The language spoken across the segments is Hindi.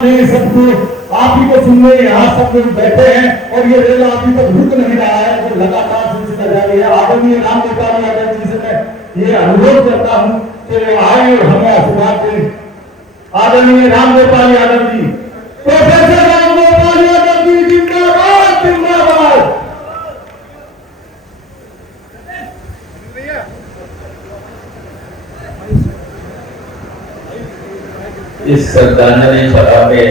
सबको आप ही को सुनने यहाँ सब लोग बैठे हैं और ये रेल अभी तक रुक नहीं रहा है, तो लगातार सिलसिला जारी है। आदरणीय राम गोपाल यादव जी से मैं ये अनुरोध करता हूँ कि आए और हमें आशीर्वाद दें। आदरणीय राम गोपाल यादव जी, प्रोफेसर राम गोपाल यादव जी जिंदाबाद जिंदाबाद। इस श्रद्धांजलि सभा के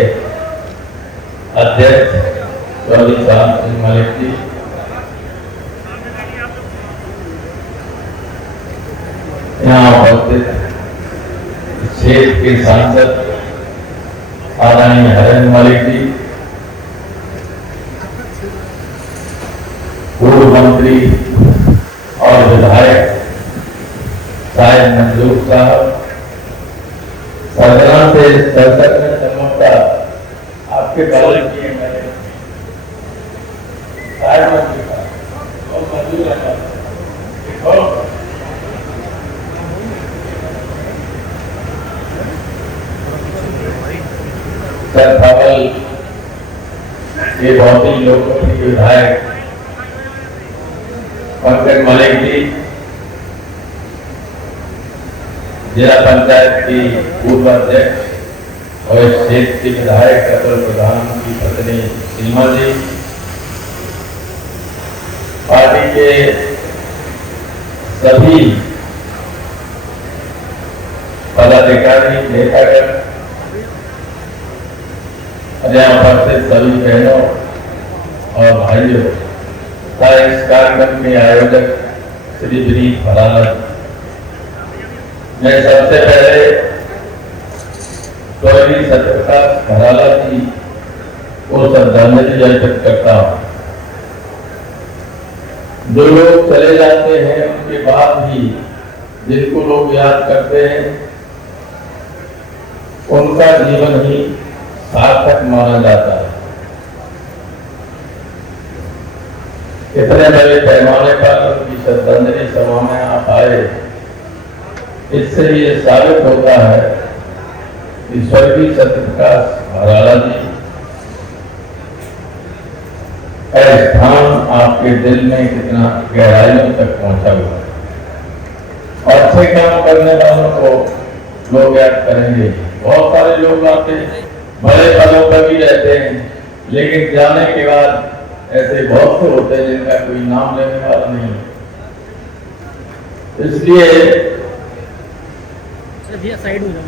अध्यक्ष स्वर्गीय शांत सिंह मलिक जी, यहाँ उपस्थित क्षेत्र के सांसद आदरणीय हरेंद्र मलिक जी, पूर्व मंत्री और विधायक शायद मंजूर साहब, सरकार से संसद में समझता आपके बारे किए मैंने मंजूर है सर धवल ये बहुत ही लोकप्रिय विधायक पंकज मलिक जी, जिला पंचायत की पूर्व अध्यक्ष और इस क्षेत्र के विधायक अपर प्रधान की पत्नी सीमा जी, पार्टी के सभी पदाधिकारी, नेतागण, यहाँ उपस्थित सभी बहनों और भाइयों तथा इस कार्यक्रम के आयोजक श्री विनीत भराला, मैं सबसे पहले स्वर्गीय सत्यप्रकाश भराला जी को श्रद्धांजलि अर्पित करता हूँ। जो लोग चले जाते हैं उनके बाद भी जिनको लोग याद करते हैं उनका जीवन ही सार्थक माना जाता है। इतने बड़े पैमाने पर उनकी श्रद्धांजलि सभा में आप आए, इससे ये साबित होता है कि स्वर्गीय सत्यप्रकाश भराला जी का स्थान आपके दिल में कितना गहराइयों तक पहुंचा हुआ है और अच्छे काम करने वालों को लोग याद करेंगे। बहुत सारे लोग आते हैं, बड़े पदों पर भी रहते हैं, लेकिन जाने के बाद ऐसे बहुत से होते हैं जिनका कोई नाम लेने वाला नहीं। इसलिए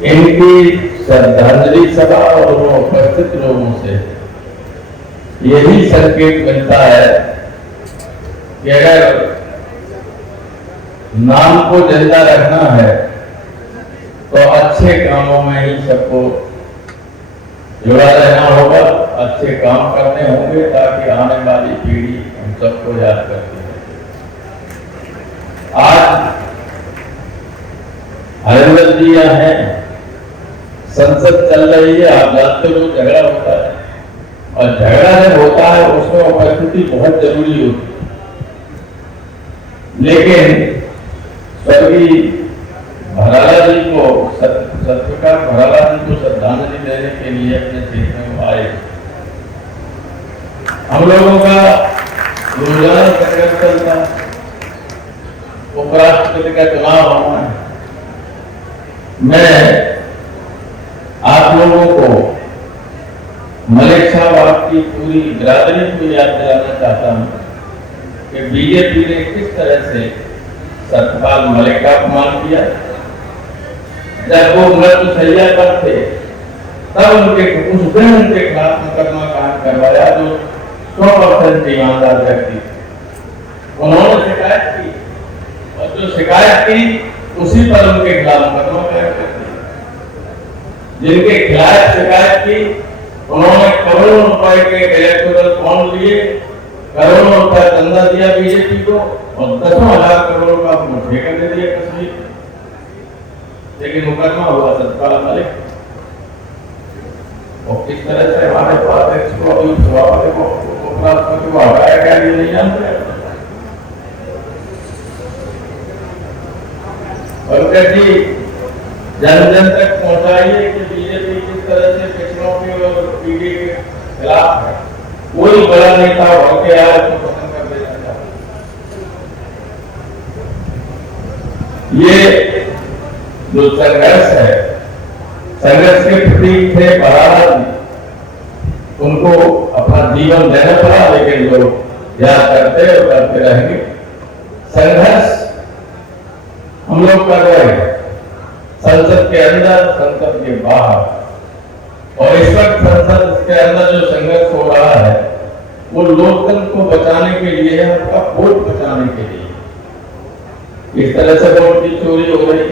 इनकी श्रद्धांजलि सभा और उपस्थित लोगों से यही संकेत मिलता है कि अगर नाम को जिंदा रखना है तो अच्छे कामों में ही सबको जुड़ा रहना होगा, अच्छे काम करने होंगे ताकि आने वाली पीढ़ी हम सबको याद करती है। आज हरिंदर जी यहाँ है, संसद चल रही है, आप जानते हो झगड़ा होता है और झगड़ा जब होता है उसमें उपस्थिति बहुत जरूरी होती है, लेकिन स्वर्गीय भराला जी को सत्यप्रकाश भराला जी को श्रद्धांजलि देने के लिए अपने क्षेत्र में आए। हम लोगों का रोजाना कार्यक्रम चलता है, उपराष्ट्रपति का चुनाव होना है। मैं आप लोगों को मलिक साहब आपकी पूरी बिरादरी को याद दिलाना चाहता हूं कि बीजेपी ने किस तरह से सत्यपाल मलिक का अपमान किया। जब वो मृत्युशैया पर थे तब उस दिन उनके खिलाफ मुकदमा कायम करवाया जो 100% ईमानदार व्यक्ति थे। उन्होंने शिकायत की और जो शिकायत की उसी पर उनके खिलाफ मुकदमा कायम कर दिया। जिनके खिलाफ शिकायत की उन्होंने करोड़ों रुपए के इलेक्टोरल बॉन्ड लिए, करोड़ों रुपए चंदा दिया बीजेपी को और 10,000 करोड़ का ठेका दे दिया कश्मीर, लेकिन मुकदमा हुआ सत्यपाल मलिक। और किस तरह से हमारे उपाध्यक्ष को अभी सभापति को उपराष्ट्रपति को हटाया गया ये नहीं जानते। पंकज जी जन जन तक पहुंचाइए कि बीजेपी किस तरह से पिछड़ों की और पीढ़ी के खिलाफ है। कोई बड़ा नेता भर के आए तो पसंद कर देना चाहता। ये जो संघर्ष है, संघर्ष के प्रतीक थे बराड़ा जी, उनको अपना जीवन देना पड़ा, लेकिन लोग याद करते और करते रहेंगे। संघर्ष हम लोग कर रहे हैं, संसद के अंदर, संसद के बाहर, और इस वक्त संसद के अंदर जो संघर्ष हो रहा है वो लोकतंत्र को बचाने के लिए है, आपका वोट बचाने के लिए। इस तरह से वोट की चोरी हो रही।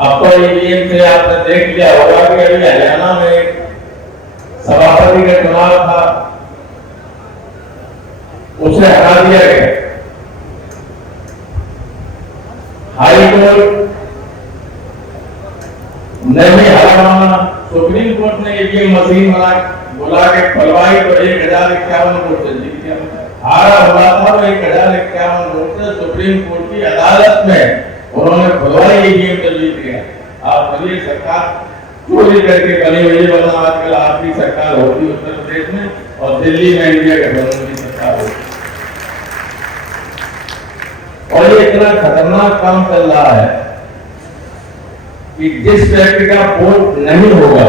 आपको ईवीएम से आपने देख लिया होगा कि अभी हरियाणा में सभापति का चुनाव था, उसे हटा दिया गया। हाई कोर्ट ने भी हारा माना, सुप्रीम कोर्ट ने ईवीएम मशीन बुला के खुलवाई तो 1051 वोट से जीत गया। हारा हुआ था वो 1051 वोट से सुप्रीम कोर्ट की अदालत में उन्होंने खुलवाई, ईवीएम तो जीत गया। आप बोलिए सरकार चोरी करके बनी हुई, वरना आजकल आपकी सरकार होती उत्तर प्रदेश में और दिल्ली में इंडिया गठबंधन की सरकार होती। और ये इतना खतरनाक काम चल रहा है कि जिस व्यक्ति का वोट नहीं होगा,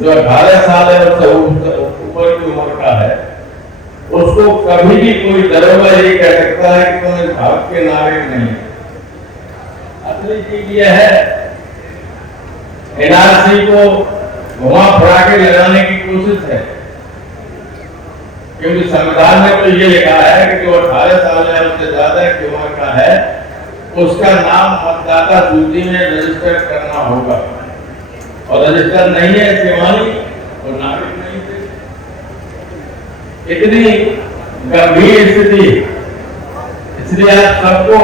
जो 18 साल है उससे ऊपर की उम्र का है, उसको कभी भी कोई दरोगा ये कह सकता है कि तुम इस भारत के नागरिक नहीं। असली चीज यह है, एनआरसी को घुमा फिरा के लगाने की कोशिश है, क्योंकि संविधान में तो ये लिखा है कि जो 18 साल या उससे ज्यादा की उम्र का है उसका नाम मतदाता सूची में रजिस्टर करना होगा, और रजिस्टर नहीं है सेवानी और नागरिक नहीं थे। इतनी गंभीर स्थिति, इसलिए आज सबको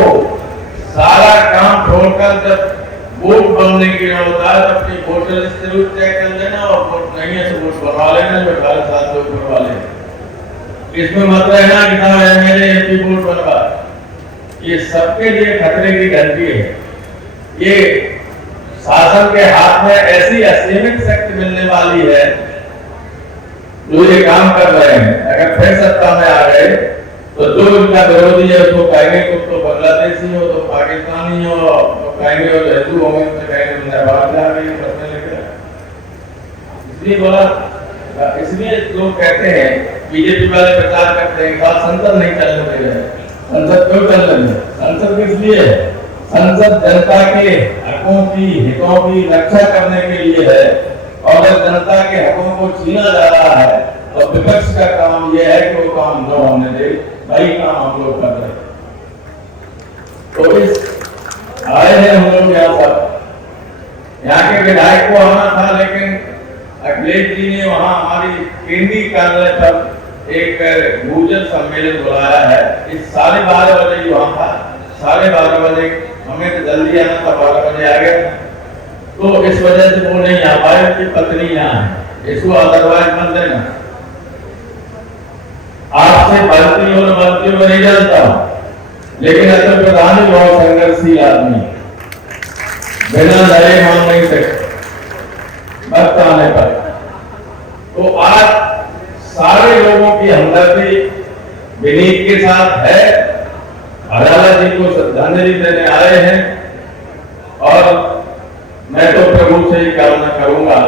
सारा काम छोड़कर जब वोट बनने की होता है तो अपनी वोटर लिस्ट जरूर चेक कर लेना, और वोट नहीं है तो वोट बनवा लेना, जो 18 साल से ऊपर वाले। इसमें मत रहना कि था मेरे एमपी वोट बनवा, ये सबके लिए खतरे की घंटी है। ये शासन के हाथ में ऐसी असीमित शक्ति मिलने वाली है जो ये काम कर रहे हैं। अगर फिर सत्ता में आ गए तो जो इनका विरोधी है उसको कहेंगे तो बांग्लादेशी हो, तो पाकिस्तानी हो, तो कहेंगे और हिंदू होंगे तो कहेंगे नेपाल जा रही है, बसने लगे। इसलिए बोला, इसलिए लोग कहते हैं, बीजेपी वाले प्रचार करते हैं कि संसद नहीं चलने दे रहे। संसद क्यों चल रही है? संसद किस लिए? संसद जनता के हकों की, हितों की रक्षा करने के लिए है, और जब जनता के हकों को छीना जा रहा है तो विपक्ष का काम यह है कि वो काम न होने दे। वही काम हम लोग कर रहे हैं। तो इस आए हैं हम लोग यहाँ पर, यहाँ के विधायक को आना था, लेकिन अखिलेश जी ने वहां हमारी केंद्रीय कार्यालय पर एक गुर्जर सम्मेलन बुलाया है। इस 12:30 बजे वहां था, 12:30 बजे हमें तो जल्दी आना था, 12 बजे आ गया, तो इस वजह से वो नहीं आ पाए। उनकी पत्नी यहाँ है, इसको अदरवाइज मत देना। आपसे भर्ती और मंत्री में नहीं जानता हूं, लेकिन असल प्रधान ही बहुत संघर्षशील आदमी, बिना लड़े मान नहीं सकते वक्त आने पर। तो आज सारे लोगों की हमदर्दी विनीत के साथ है। अदालत जी को श्रद्धांजलि देने आए हैं, और मैं तो प्रभु से ही कामना करूंगा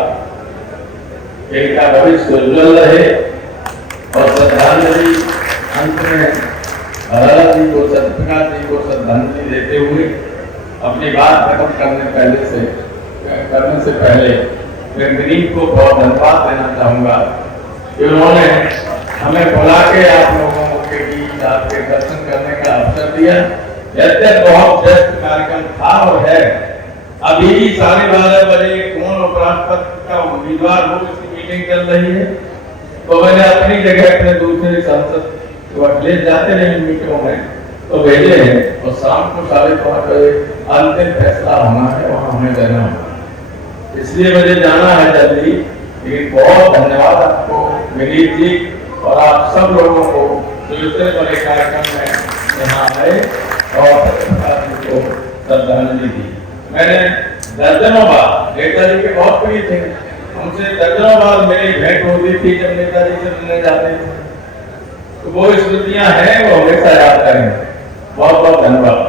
कि इनका भविष्य उज्जवल रहे, और श्रद्धांजलि अंत में अदालत जी को, सत्यप्रकाश जी को श्रद्धांजलि देते हुए अपनी बात खत्म करने से पहले मैं विनीत को बहुत धन्यवाद देना चाहूंगा कि उन्होंने हमें बुला के आप लोगों के बीच आपके दर्शन करने का अवसर दिया। यद्यपि बहुत व्यस्त कार्यक्रम था और है, अभी 12:30 बजे कौन उपराष्ट्रपति का उम्मीदवार हो इसकी मीटिंग चल रही है, तो मैंने अपनी जगह अपने दूसरे सांसद तो अखिलेश जाते नहीं मीटिंगों में, तो भेजे हैं, और शाम को 5:30 बजे अंतिम फैसला होना है, वहां हमें देना होगा, इसलिए मुझे जाना है जल्दी। लेकिन बहुत धन्यवाद आपको विनीत जी और आप सब लोगों को जो इतने बड़े कार्यक्रम में यहाँ आए और को श्रद्धांजलि दी। मैंने दर्जनों बार नेताजी के बहुत प्रिय थे, हमसे दर्जनों बार मेरी भेंट होती थी जब नेताजी से मिलने जाते थे। तो वो स्मृतियां हैं, वो हमेशा याद करेंगे। बहुत बहुत धन्यवाद।